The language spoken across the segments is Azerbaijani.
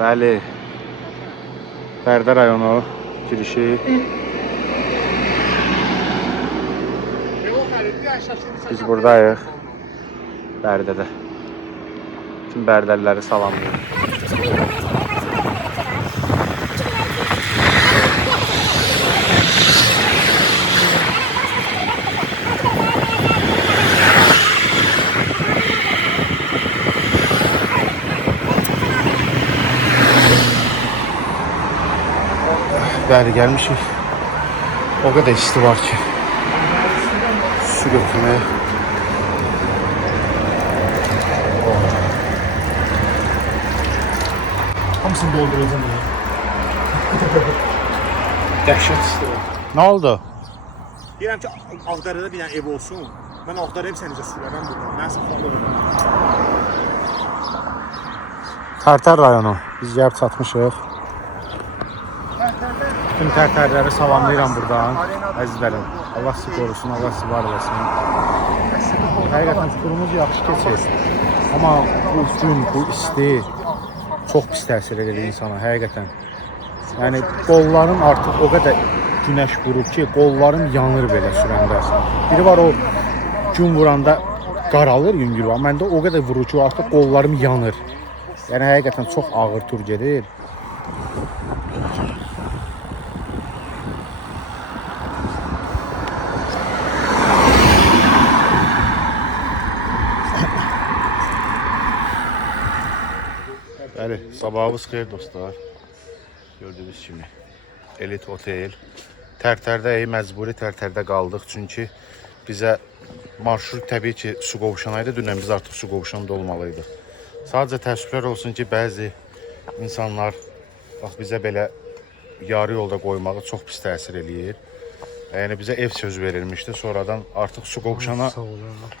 Bəli, Bərdə rayonu girişi. Biz buradayıq, Bərdədə. Bütün Bərdəliləri salamlayırıq. Bəli, gəlmişik. O qədər isti var ki, su götürməyə. Hamısını dolduracağım ya. Dəhşət isti var. Nə oldu? Deyirəm ki, Ağdarada bir dənə ev olsun. Mən Ağdaraya bir sənəcə sürərəm burada. Mən saxlanırım. Tərtər rayonu. Biz gəlib çatmışıq. Bütün tərtərləri salamlayıram buradan. Əzizlərim, Allah sizi qorusun, Allah sizi var eləsin. Həqiqətən turumuz yaxşı keçir. Amma bu gün, bu isti çox pis təsir edir insana, həqiqətən. Yəni, qolların artıq o qədər günəş vurur ki, qollarım yanır belə sürəndə. Biri var o gün vuranda qaralır yüngül var. Məndə o qədər vurur ki, artıq qollarım yanır. Yəni, həqiqətən çox ağır tur gedir. Bəli, sabahınız xeyir dostlar. Gördüyünüz kimi Elit Otel. Tərtərdə məcburi Tərtərdə qaldıq. Çünki bizə marşrut təbii ki su qovşanaydı. Dünən biz artıq su qovşanında olmalıydıq. Sadəcə təəssüflər olsun ki, bəzi insanlar bax, bizə belə yarı yolda qoymağı çox pis təsir eləyir. Yəni bizə ev söz verilmişdi. Sonradan artıq su qovşana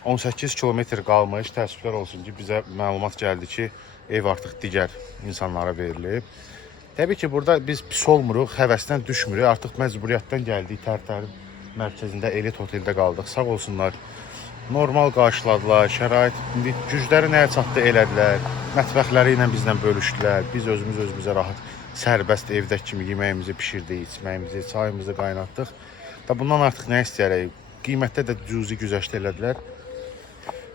18 kilometr qalmış. Təəssüflər olsun ki, bizə məlumat gəldi ki, ev artıq digər insanlara verilib. Təbii ki, burada biz pis olmuruq, həvəsdən düşmürük. Artıq məcburiyyətdən gəldik. Tərtərin mərkəzində Elit Oteldə qaldıq. Sağ olsunlar. Normal qarşıladılar, şərait, gücləri nəyə çatdı elədilər. Mətbəxləri ilə bizlə bölüşdülər. Biz özümüzə rahat, sərbəst evdəki kimi yeməyimizi pişirdik, içməyimizi, çayımızı qaynatdıq. Da bundan artıq nə istəyərək? Qiymətdə də cüzi güzəşt elədilər.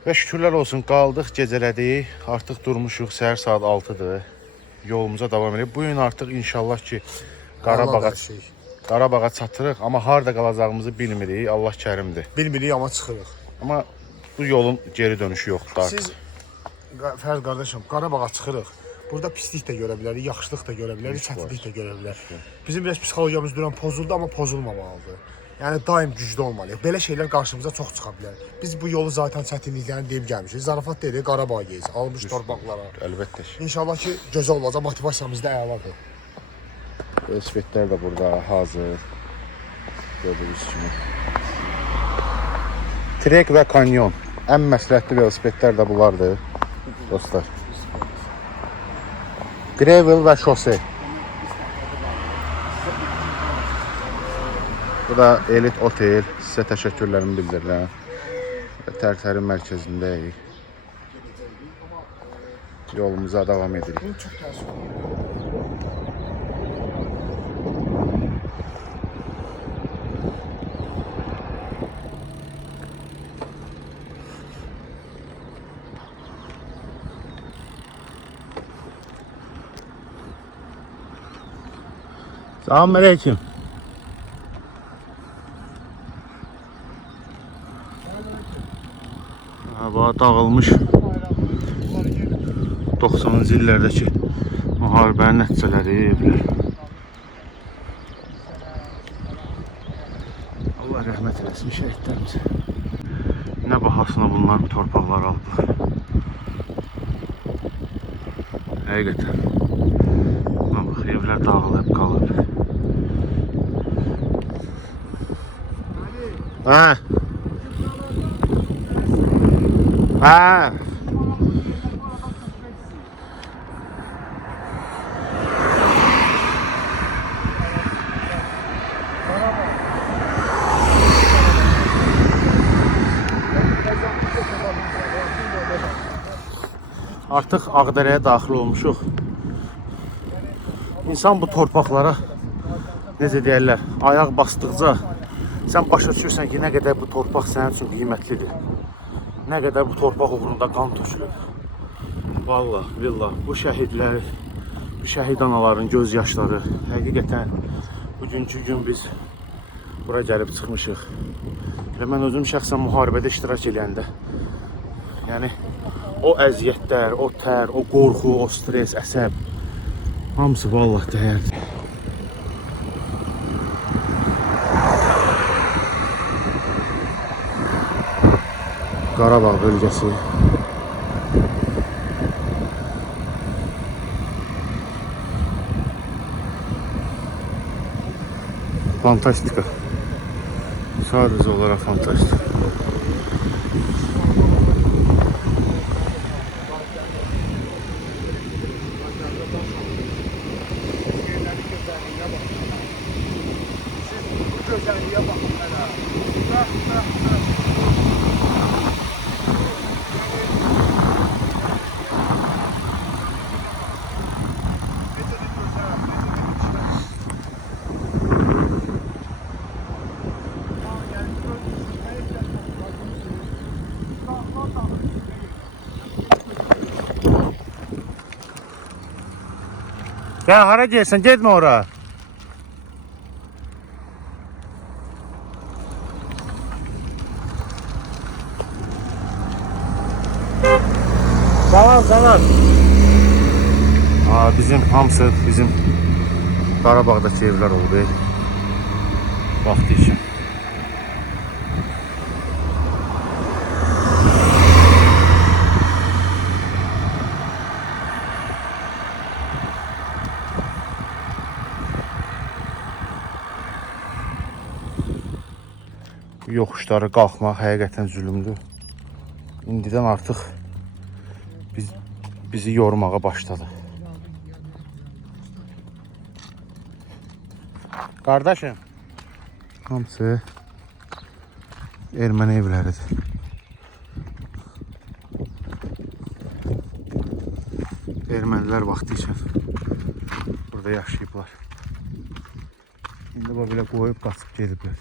Və şükürlər olsun, qaldıq, gecələdik. Artıq durmuşuq, səhər saat 6-dır. Yolumuza davam edirik. Bu gün artıq inşallah ki, Qarabağa çatırıq. Amma harada qalacağımızı bilmirik. Allah kərimdir. Bilmirik, amma çıxırıq. Amma bu yolun geri dönüşü yoxdur artıq. Siz, Fərz qardaşım, Qarabağa çıxırıq. Burada pislik də görə bilərik, yaxşılıq da görə bilərik, çətinlik də görə bilərik. Bizim biraz psixologiyamız dünən pozuldu, amma pozulmamalıdır. Yəni daim güclü olmalıyıq. Belə şeylər qarşımıza çox çıxa bilər. Biz bu yolu zaten çətinliklərini deyib gəlmişik. Zarafat deyirik, Qarabağa geyirik, almış torpaqlara. Əlbəttə. İnşallah ki, gözəl olacaq, motivasiyamız da əladır. Velosipedlər də burada hazır. Gördüyünüz kimi. Trek və kanyon. Ən məsləhətli velosipedlər də bunlardır. Dostlar. Gravel və şose. Bu da Elit Otel. Sizə təşəkkürlərimi bildirirəm. Tərtərin mərkəzindəyik. Yolumuza davam edirik. Selamünaleyküm. Hava dağılmış 90-cı illərdəki müharibənin nəticələri evlər. Allah rəhmət eləsin şəhidlərimizə. Nə bahasına bunlar bu torpaqları aldılar. Həqiqətən. Bax, evlər dağılıb qalıb. Hə. Hə. Artıq Ağdərəyə daxil olmuşuq. İnsan bu torpaqlara necə deyirlər, ayaq basdıqca sən başa düşürsən ki, nə qədər bu torpaq sənin üçün qiymətlidir. Nə qədər bu torpaq uğrunda qan tökülüb. Vallahi, billah, bu şəhidlər, bu şəhid anaların göz yaşları. Həqiqətən bugünkü gün biz bura gəlib çıxmışıq. Və mən özüm şəxsən müharibədə iştirak edəndə, yəni o əziyyətlər, o tər, o qorxu, o stres, əsəb, hamısı vallahi dəyərdir. Qarabağ bölgəsi. Fantastika. Sadəcə olaraq fantastik. Gözəlliyə baxın mənə. Ya hara gelsin, getmə ora. Salam. Bizim hamısı bizim Qarabağdakı evlər oldu. Vaxtı için. Yoxuşları qalxmaq həqiqətən zülümdür. İndidən artıq bizi yormağa başladı. Qardaşım, hamısı erməni evləridir. Ermənilər vaxtı üçün burada yaşayıblar. İndi bu belə qoyub qaçıb gediblər.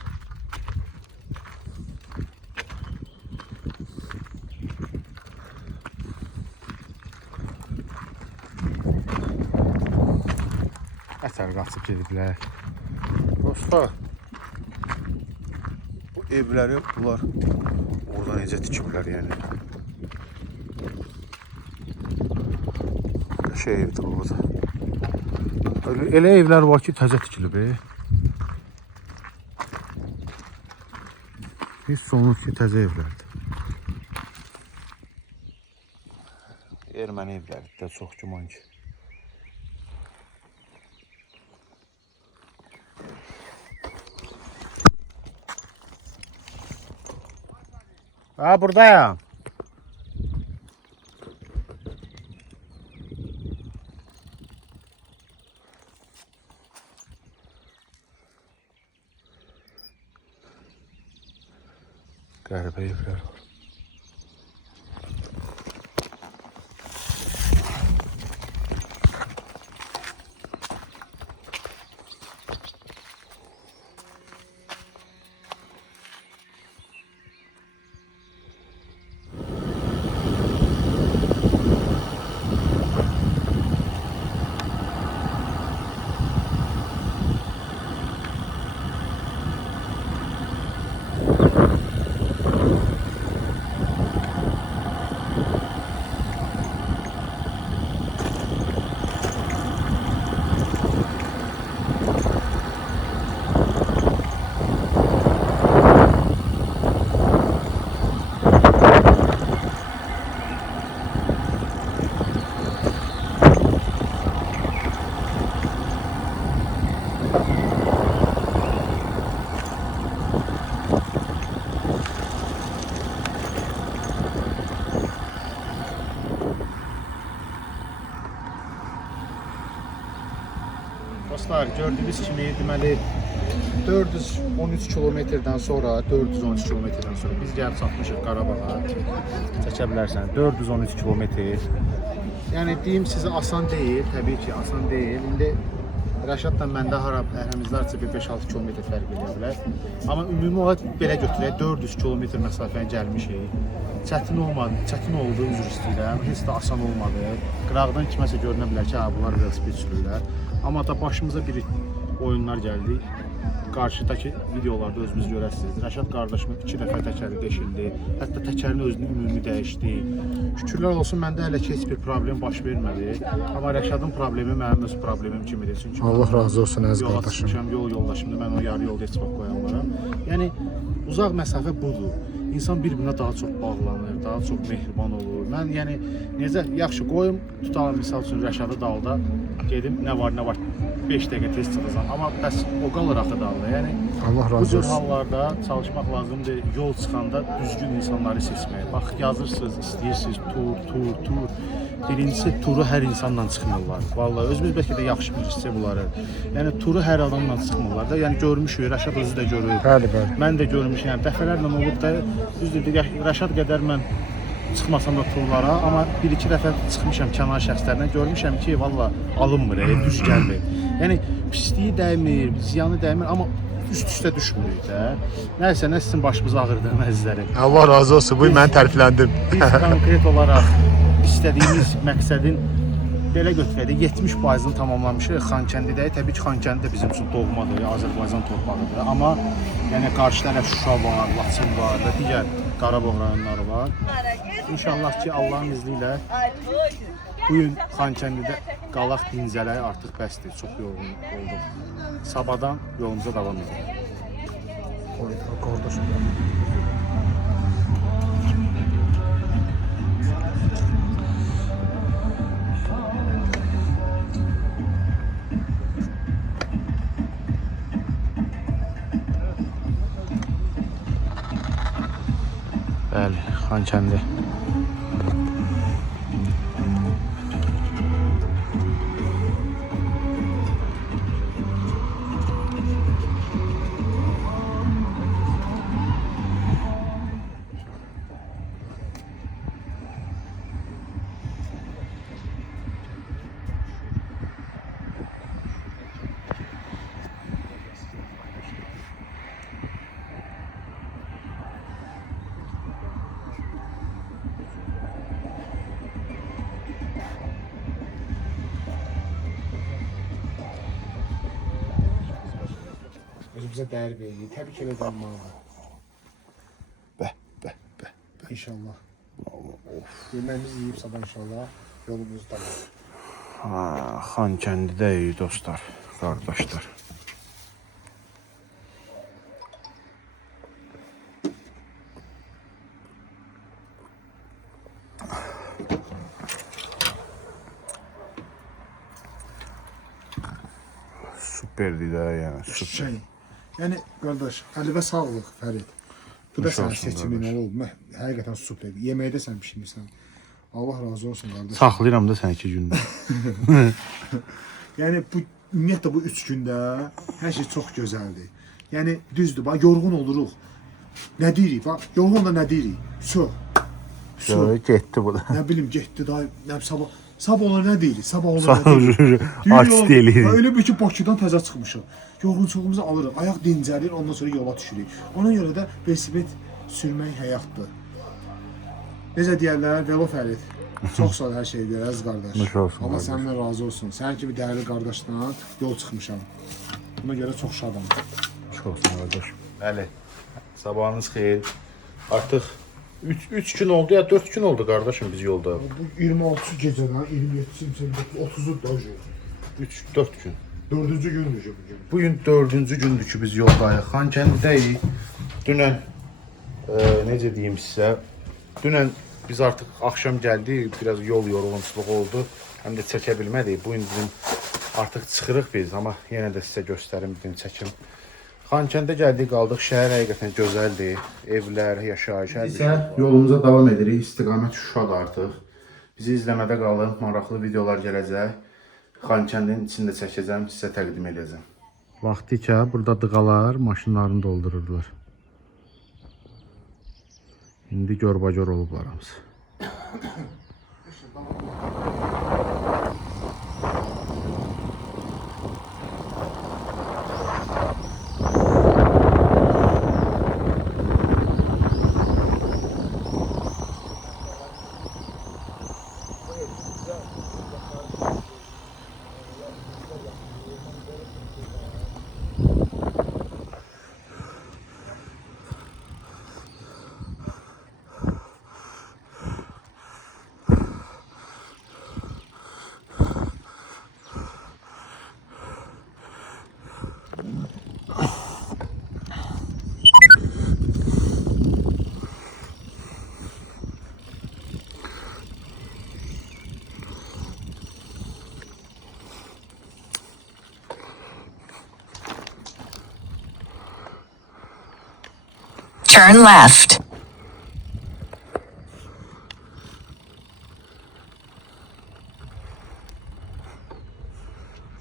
Əsər qaçıb gediblər. Dostlar, bu evləri bunlar orada necə tikiblər yəni. Şey evdir orada. Elə evlər var ki, təzə tikilib. Hiç olmur ki, təzə evlərdir. Erməni evləridir də çox güman ki. Ha, buradayım. Qəribə evlər var. Dostlar, gördüğünüz kimi deməli 413 kilometrdən sonra, 413 kilometrdən sonra biz gəlib çatmışıq Qarabağa. Çəkə bilərsən, 413 kilometr. Yəni deyim sizə asan deyil, təbii ki asan deyil. İndi Rəşadla məndə hara əramızda arası bir 5-6 kilometr fərq edə bilər. Amma ümumi olaraq belə götürək 400 kilometr məsafəyə gəlmişik. Çətin olmadı, çətin oldu, üzr istəyirəm. Heç də asan olmadı. Qıraqdan kiməsə görünə bilər ki, bunlar velosiped sürürlər. Amma da başımıza bir oyunlar gəldi. Qarşıdakı videolarda özünüz görərsiniz. Rəşad qardaşımın 2 dəfə təkəri deşildi. Hətta təkərin özünü ümumi dəyişdi. Şükürlər olsun, məndə hələ ki heç bir problem baş vermədi. Amma Rəşadın problemi mənim öz problemim kimidir. Çünki Allah razı olsun əziz qardaşım. Yol yoldaşımdır, mən o yarı yolda heç vaxt qoyanmaram. Yəni uzaq məsafə budur. İnsan bir-birinə daha çox bağlanır, daha çox mehriban olur. Mən yəni necə yaxşı qoyum, tutalım misal üçün Rəşadı dalda, gedim nə var 5 dəqiqə tez çıxacam. Amma bəs o qalır axı dalda. Yəni Allah bu razı cür olsun. hallarda çalışmaq lazımdır. Yol çıxanda düzgün insanları seçməyə. Bax yazırsınız, istəyirsiniz tur. Birincisi turu hər insanla çıxmırlar. Vallahi özümüz bəlkə də yaxşı bilirsiniz bunları. Yəni turu hər adamla çıxmırlar da. Yəni görmüşük, Rəşad özü də görür. Bəli. Mən də görmüşəm. Yəni dəfələrlə olub da düzdür, Rəşad qədər mən çıxmasam da turlara, amma 1-2 dəfə çıxmışam kənar şəxslərdən, görmüşəm ki, valla alınmır, düz gəlmir. Yəni pisliyi dəymir, ziyanı dəymir, amma üst-üstə düşmürük də. Nəysə, nə sizin başımız ağrıdır, əzizlərim. Allah razı olsun. Bu mən tərifləndim. Biz konkret olaraq istədiyimiz məqsədin belə götürək, 70%-ni tamamlamışıq Xankəndidəyik. Təbii ki, Xankəndi də bizim üçün doğmadır, Azərbaycan torpağıdır. Amma yəni qarşı tərəf Şuşa var, Laçın var və digər Qarabağ rayonları var. İnşallah ki, Allahın izni ilə bugün Xankəndidə qalaq dincələk artıq bəsdir, çox yorğun olduq. Sabahdan yolumuza davam edelim. Qardaşım. Bəli, Xankəndi. Özümüzə dəyər veririk. Təbii ki, elə qalmalıdır. Bəh. İnşallah. Yeməyimizi yeyib sabah inşallah yolumuz davam. Xankəndidəyik dostlar, qardaşlar. Süperdi də yəni, süper. Yəni qardaş, əlivə sağlıq Fərid. Bu da sənin olsun seçimin olub. Həqiqətən super. Yeməkdə sən bişirmirsən. Allah razı olsun qardaş. Saxlayıram da sən 2 gündə. Yəni bu ümumiyyətlə bu 3 gündə hər şey çox gözəldir. Yəni düzdür, bax yorğun oluruq. Nə deyirik? Bax yorğun da nə deyirik? Su. Getdi bu da. Nə bilim getdi da, nə sabah. Sabah ona nə deyirik? Sabah ona nə deyirik? Artist deyirik. Elə bir ki Bakıdan təzə çıxmışıq. Yorğunluğumuzu alırıq, ayaq dincəlir, ondan sonra yola düşürük. Ona görə də velosiped sürmək həyatdır. Necə deyirlər, velo Fərid. Çox sağ ol hər şeyə görə, əziz qardaş. Nuş olsun, Allah qardaş. səndən razı olsun. Sənin kimi dəyərli qardaşdan yol çıxmışam. Buna görə çox şadam. Çox olsun qardaş. Bəli. Sabahınız xeyir. Artıq 3 gün oldu ya 4 gün oldu qardaşım biz yolda. Bu 26 gecədən 27-ci 30-u da 4 gün. 4-cü gündür bugün. Bugün 4-cü gündür ki biz yoldayıq. Xankəndidəyik. Dünən necə deyim sizə? Dünən biz artıq axşam gəldik, biraz yol yorğunçuluq oldu. Həm də çəkə bilmədik. Bugün bizim artıq çıxırıq biz, amma yenə də sizə göstərim, bir gün çəkim. Xankəndə gəldik, qaldıq. Şəhər həqiqətən gözəldir. Evlər, yaşayış, hər şey. Yolumuza davam edirik. İstiqamət Şuşadır artıq. Bizi izləmədə qalın. Maraqlı videolar gələcək. Xankəndin içində çəkəcəm, sizə təqdim edəcəm. Vaxtı ki, burada dığalar maşınlarını doldururdular. İndi görbacor olub aramız. Turn left.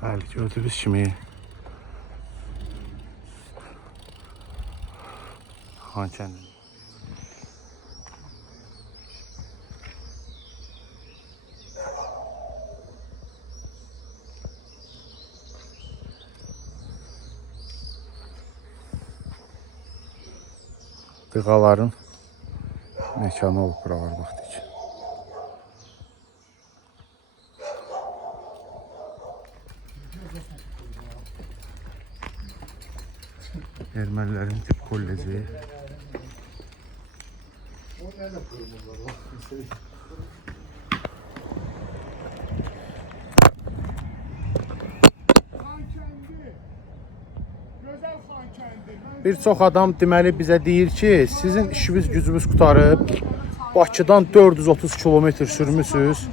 Bəli, gördüyünüz kimi Xankəndi. Dığaların məkanı olub buralar vaxtı ki. Ermənilərin tip kolleci. Bir çox adam deməli bizə deyir ki, sizin işiniz gücünüz qutarıb, Bakıdan 430 kilometr sürmüsünüz,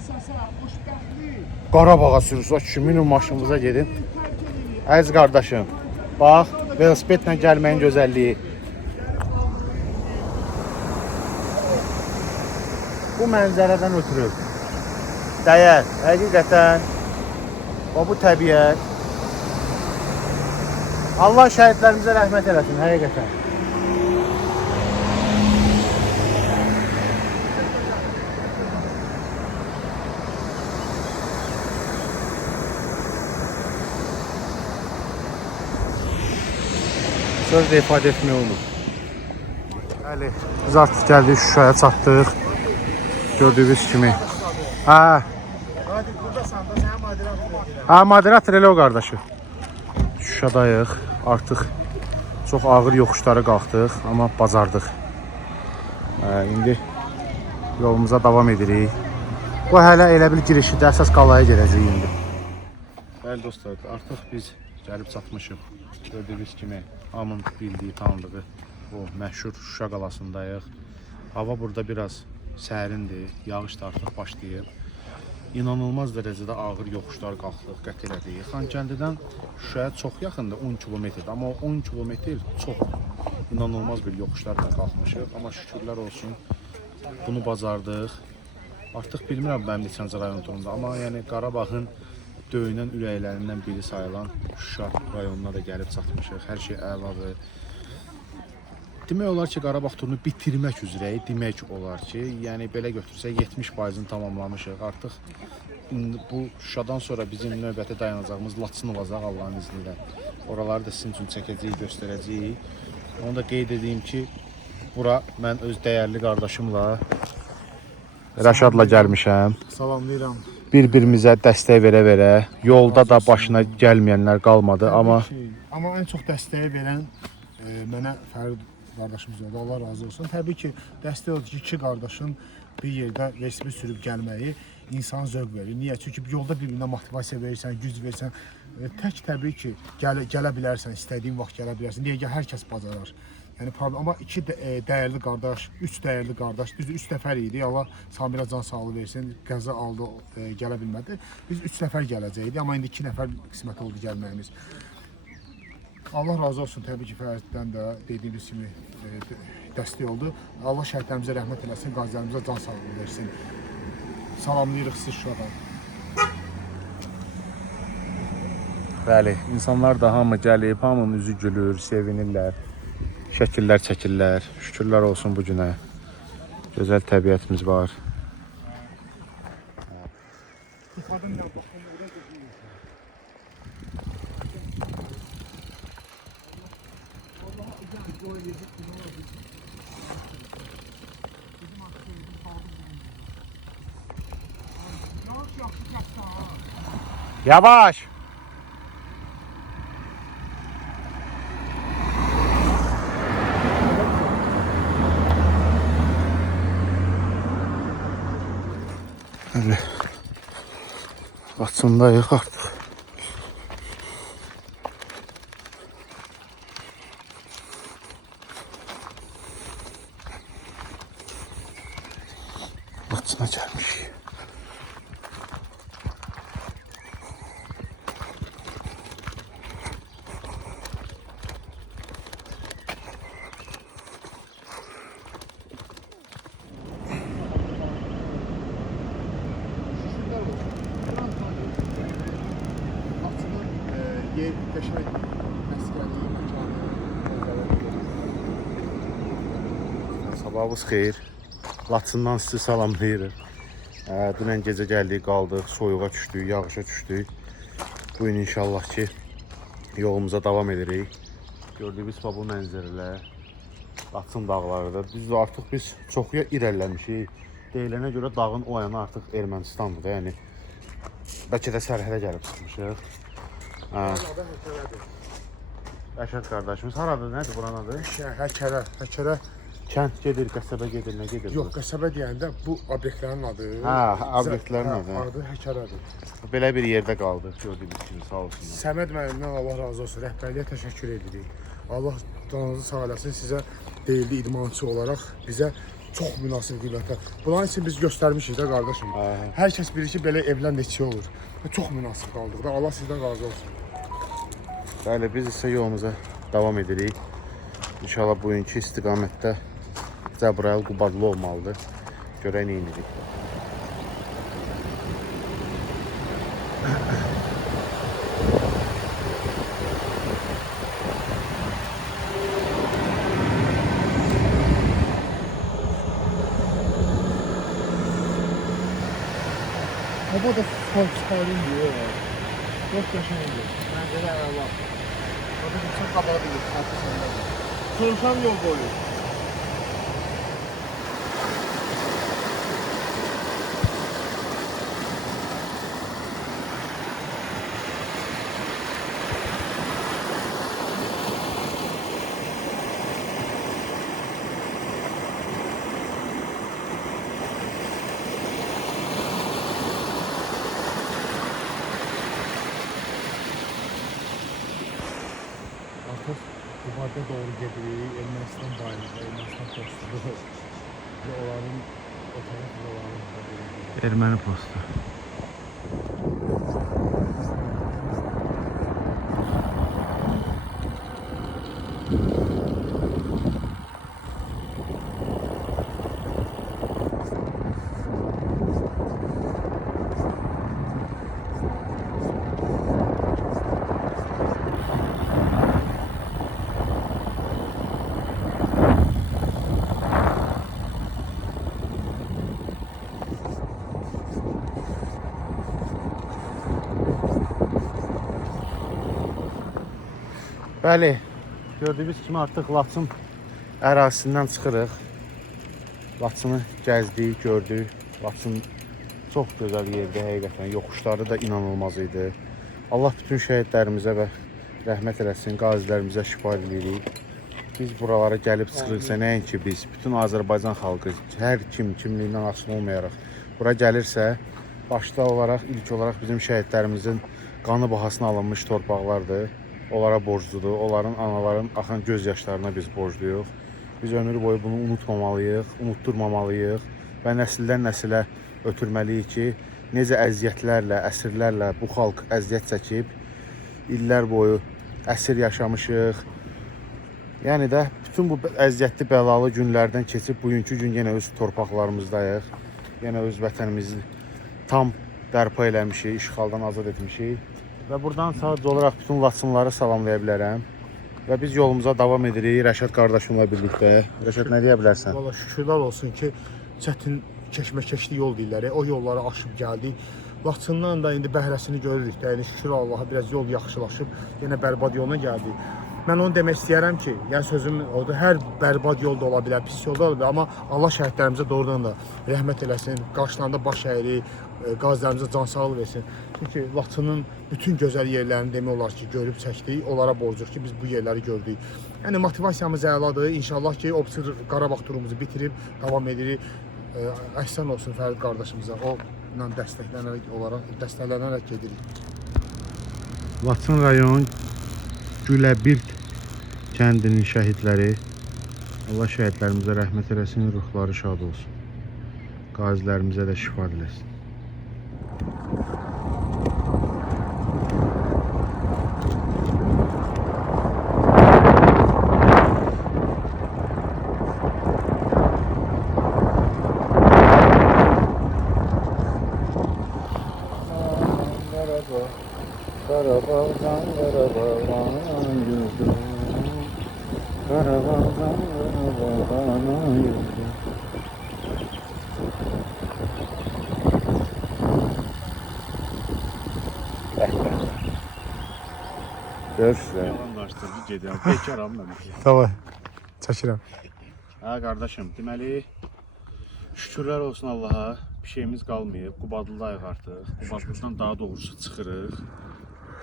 Qarabağa sürürsünüz, kimin maşınınıza gedin. Əziz qardaşım, bax, velosipedlə gəlməyin gözəlliyi. Bu mənzərədən ötürü dəyər, həqiqətən, bu təbiət. Allah şəhidlərimizə rəhmət eləsin, həqiqətən. Söz də ifadə etmək olmur. Bəli, biz artıq gəldik, Şuşaya çatdıq. Gördüyünüz kimi. Moderator elə o qardaşı. Şuşadayıq. Artıq çox ağır yoxuşları qalxdıq, amma bacardıq. İndi yolumuza davam edirik. Bu hələ elə bil girişidə, əsas qalaya gedəcəyik indi. Bəli dostlar, artıq biz gəlib çatmışıq. Gördüyünüz kimi hamının bildiyi, tanıdığı o məşhur Şuşa qalasındayıq. Hava burada biraz sərindir, yağış da artıq başlayıb. İnanılmaz dərəcədə ağır yoxuşlar qalxdıq, qət elədik. Xankəndidən Şuşaya çox yaxındır, 10 kilometrdir. Amma 10 kilometr çox inanılmaz bir yoxuşlarla qalxmışıq. Amma şükürlər olsun, bunu bacardıq. Artıq bilmirəm mənim neçənci rayon turunda, amma yəni Qarabağın döyünən ürəklərindən biri sayılan Şuşa rayonuna da gəlib çatmışıq. Hər şey əladır. Demək olar ki, Qarabağ turunu bitirmək üzrəyik. Demək olar ki, yəni belə götürsək 70%-ni tamamlamışıq. Artıq bu Şuşadan sonra bizim növbəti dayanacağımız Laçın olacaq Allahın izni ilə. Oraları da sizin üçün çəkəcəyik, göstərəcəyik. Onu da qeyd edeyim ki, bura mən öz dəyərli qardaşımla Rəşadla gəlmişəm. Salamlayıram. Bir-birimizə dəstək verə-verə, yolda da başına gəlməyənlər qalmadı, amma ən çox dəstəyi verən mənə Fərid qardaşımız oldu. Allah razı olsun. Təbii ki, dəstək oldu ki, iki qardaşın bir yerdə velosiped sürüb gəlməyi insana zövq verir. Niyə? Çünki yolda bir-birinə motivasiya verirsən, güc verirsən. Tək təbii ki, gələ bilərsən, istədiyin vaxt gələ bilərsən. Niyə? Hər kəs bacarar. Yəni problem, amma iki dəyərli qardaş, üç dəyərli qardaş, düzdür 3 nəfər idi. Allah Samirə can sağlığı versin. Qəza aldı, gələ bilmədi. Biz 3 nəfər gələcəkdik, amma indi 2 nəfər qismət oldu gəlməyimiz. Allah razı olsun təbii ki, Fəriddən də dediyimiz kimi dəstək oldu. Allah şəhidlərimizə rəhmət eləsin, qazilərimizə can sağlığı versin. Salamlayırıq siz Şuşadan. bəli, insanlar da hamı gəlib, hamının üzü gülür, sevinirlər. Şəkillər çəkirlər. Şükürlər olsun bu günə. Gözəl təbiətimiz var. Yavaş. Öyle. Laçındayıq artıq. Laçına gəlmişik. qəşəng məskənli məkanı. Sabahınız xeyir. Laçından sizi salamlayırıq. Dünən gecə gəldik, qaldıq, soyuğa düşdük, yağışa düşdük. Bugün inşallah ki yolumuza davam edirik. Gördüyünüz bu mənzərələr Laçın dağlarıdır. Biz artıq çoxuya irəliləmişik. Deyilənə görə dağın o yanı artıq Ermənistandır da, yəni bəlkə də sərhədə gəlib çıxmışıq. Rəşad qardaşımız haradır, nədir buranın adı? Həkərə. Kənd gedir, qəsəbə gedir, nə gedir? Yox, qəsəbə deyəndə bu obyektlərin adı. Obyektlərin adı. Adı Həkərədir. Belə bir yerdə qaldıq, gördüyünüz kimi, sağ olsunlar. Səməd müəllimdən Allah razı olsun, rəhbərliyə təşəkkür edirik. Allah canınızı sağ eləsin, sizə deyildi idmançı olaraq bizə çox münasib qiymətlər. Bunların için biz göstərmişik də qardaşım. Hər kəs bilir ki, belə evlər neçə olur. Çox münasib qaldıq da, Allah sizdən razı olsun. Bəli, biz isə yolumuza davam edirik. İnşallah bugünkü istiqamətdə Cəbrayıl Qubadlı olmalıdır. Görək nə edirik. Hava da sakin diyor. Çok yaşayınca. Bence de Allah. Orada çok kapalı bir Soruşan yol boyu. Qubadda doğru gedirik, Ermənistan bayrağı, Ermənistan postudur. Onların o tərəfdə olanın Erməni postu. Bəli, gördüyünüz kimi artıq Laçın ərazisindən çıxırıq. Laçını gəzdik, gördük. Laçın çox gözəl yerdir, həqiqətən. Yoxuşları da inanılmaz idi. Allah bütün şəhidlərimizə və rəhmət eləsin, qazilərimizə şifa edirik. Biz buralara gəlib çıxırıqsa, nəinki biz, bütün Azərbaycan xalqı, hər kim kimliyindən asılı olmayaraq bura gəlirsə, başda olaraq, ilk olaraq bizim şəhidlərimizin qanı bahasına alınmış torpaqlardır. Onlara borcludur. Onların, anaların axan göz yaşlarına biz borcluyuq. Biz ömür boyu bunu unutmamalıyıq, unutturmamalıyıq və nəsildən nəsilə ötürməliyik ki, necə əziyyətlərlə, əsrlərlə bu xalq əziyyət çəkib, illər boyu əsir yaşamışıq. Yəni də bütün bu əziyyətli, bəlalı günlərdən keçib bugünkü gün yenə öz torpaqlarımızdayıq. Yenə öz vətənimizi tam bərpa eləmişik, işğaldan azad etmişik. Və buradan sadəcə olaraq bütün Laçınları salamlaya bilərəm. Və biz yolumuza davam edirik Rəşad qardaşımla birlikdə. Rəşad, nə deyə bilərsən? Valla şükürlər olsun ki, çətin keşməkeşli yol deyirlər. O yolları aşıb gəldik. Laçından da indi bəhrəsini görürük də. Yəni şükür Allaha biraz yol yaxşılaşıb, yenə bərbad yoluna gəldik. Mən onu demək istəyərəm ki, yəni sözüm odur, hər bərbad yolda ola bilər, pis yolda ola bilər, amma Allah şəhidlərimizə doğrudan da rəhmət eləsin, qarşılarında baş əyri, qazilərimizə can sağlığı versin. Çünki Laçının bütün gözəl yerlərini demək olar ki, görüb çəkdik, onlara borcuq ki, biz bu yerləri gördük. Yəni motivasiyamız əladır, inşallah ki, o Qarabağ turumuzu bitirib, davam edirik. Əhsən olsun Fərid qardaşımıza, o ilə dəstəklənərək gedirik. Laçın rayon Güləbird kəndinin şəhidləri, Allah şəhidlərimizə rəhmət eləsin, ruhları şad olsun. Qazilərimizə də şifa diləsin. Qarabağdan, Qarabağdan yurdum. Qarabağdan, Qarabağdan yurdum. Görüşürüz. Yalan başladı, gedirəm. Bekaram mən. Davay. Çəkirəm. Hə qardaşım, deməli şükürlər olsun Allaha, bir şeyimiz qalmayıb. Qubadlıdayıq artıq. Qubadlıdan daha doğrusu çıxırıq.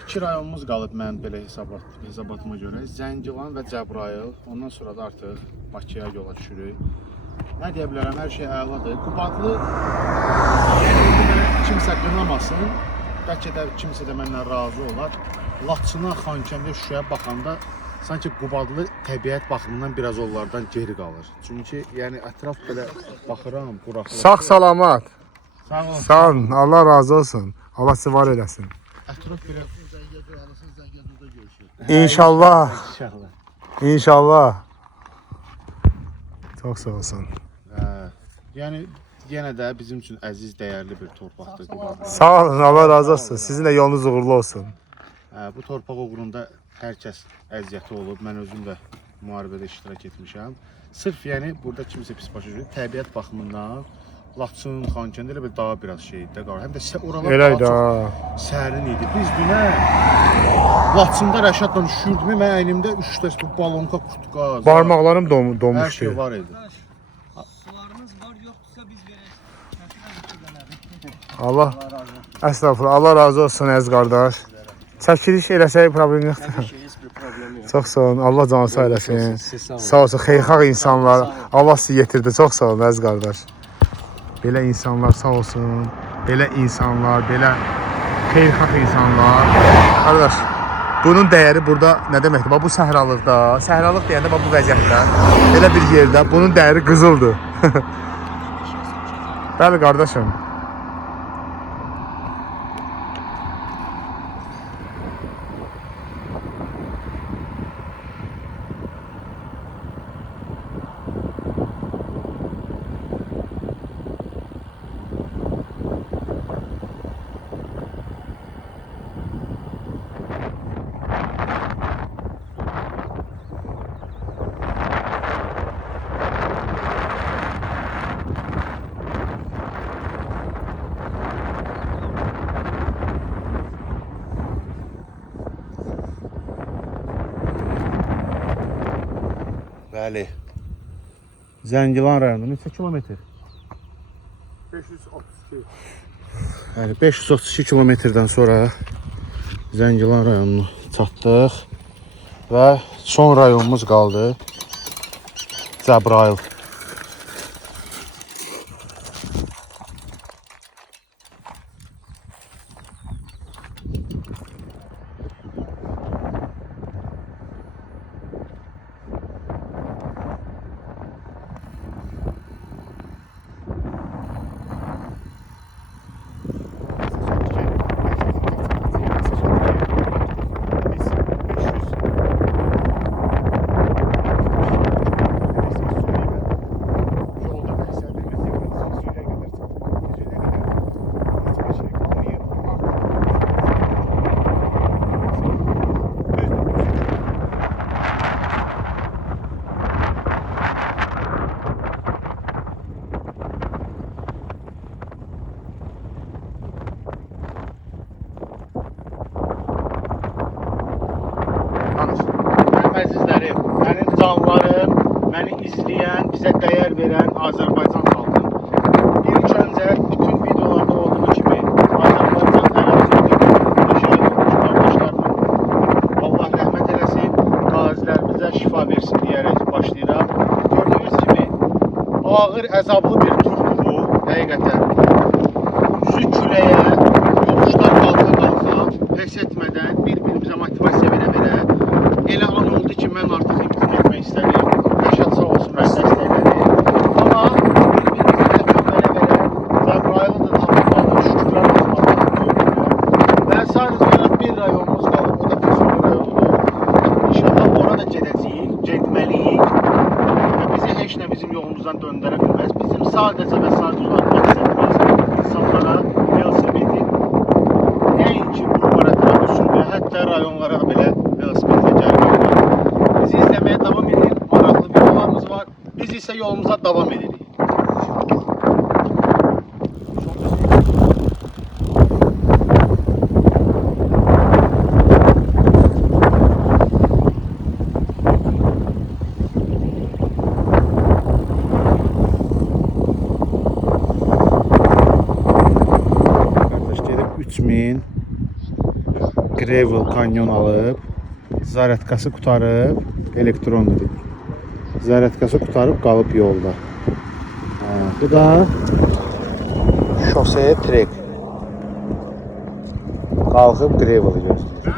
2 rayonumuz qalıb mənim belə hesabatıma görə. Zəngilan və Cəbrayıl. Ondan sonra da artıq Bakıya yola düşürük. Nə deyə bilərəm, hər şey əladır. Qubadlı, yəni indi mənə kimsə qınamasın. Bəlkə də kimsə də məndən razı olar. Laçına, Xankəndə, Şuşaya baxanda sanki Qubadlı təbiət baxımından biraz onlardan geri qalır. Çünki yəni ətraf belə baxıram, quraqlıq. Sağ salamat. Sağ ol. Sağ olun. Allah razı olsun. Allah sizi var eləsin. Ətraf belə İnşallah. İnşallah. İnşallah. Çok sağ olsun. Yəni yenə də bizim üçün əziz, dəyərli bir torpaqdır Qubadlı. Sağ olun. Allah razı olsun. Sizin de yolunuz uğurlu olsun. Bu torpaq uğrunda hər kəs əziyyəti olub. Mən özüm də müharibədə iştirak etmişəm. Sırf yəni burada kimsə pis başa düşür. Təbiət baxımından Laçın, Xankəndə elə bir daha biraz şeydə qalır. Həm də oralar Eləydi daha ha. çox sərin idi. Biz dünə Laçında Rəşadla düşürdüm. Mən əynimdə 3 dəst bu balonka kurtka. Parmaklarım Hər donmuştu. şey var idi. Sularınız var, yoxdursa biz verək. Allah estağfurullah. Allah razı olsun əziz qardaş. Çəkiliş eləsək problem yoxdur. Heç bir problem yox. Çox sağ olun. Allah canı sağ eləsin. Siz sağ olun. Sağ olsun. Xeyirxah insanlar. Allah sizi yetirdi. Çox sağ olun əziz qardaş. Belə insanlar sağ olsun. Belə insanlar, belə xeyirxah insanlar. Qardaş, bunun dəyəri burada nə deməkdir? Bax bu səhralıqda, səhralıq deyəndə bax bu vəziyyətdə, belə bir yerdə bunun dəyəri qızıldır. Bəli qardaşım. Bəli. Zəngilan rayonu neçə kilometr? 532. Yəni 532 kilometrdən sonra Zəngilan rayonuna çatdıq və son rayonumuz qaldı Cəbrayıl. Əzizlərim, mənim canlarım, məni izləyən, bizə dəyər verən Azərbaycan xalqı. İlk öncə bütün videolarda olduğu kimi Azərbaycan ərazisində yaşayan qardaşlarımın Allah rəhmət eləsin, qazilərimizə şifa versin deyərək başlayıram. Gördüyünüz kimi ağır, əzablı bir turdur bu, həqiqətən. Üzü küləyə, yoluşlar qalxa-qalxa, pes etmədən bir-birimizə motivasiya verə-verə elə an oldu ki, mən artıq imtina etmək istədim. Rəşad sağ olsun, mən dəstəklədi. Amma bir-birimizə təkrar verə-verə Cəbrayılı da tamamladı, şükürlər olsun Allah'a görünüyor. Və sadəcə olaraq bir rayonumuz qalıb, o da Füzuli rayonudur. İnşallah ora da gedəcəyik, getməliyik. Və bizi heç nə bizim yolumuzdan döndərə bilməz. Bizim sadəcə yolumuza davam edirik. Qardaş gedib 3000 gravel kanyon alıb, zaryadkası qutarıb, elektronludur. Zaryadkası qutarıb qalıb yolda. Bu da şoseye trek. Qalxıb gravel gözləyir.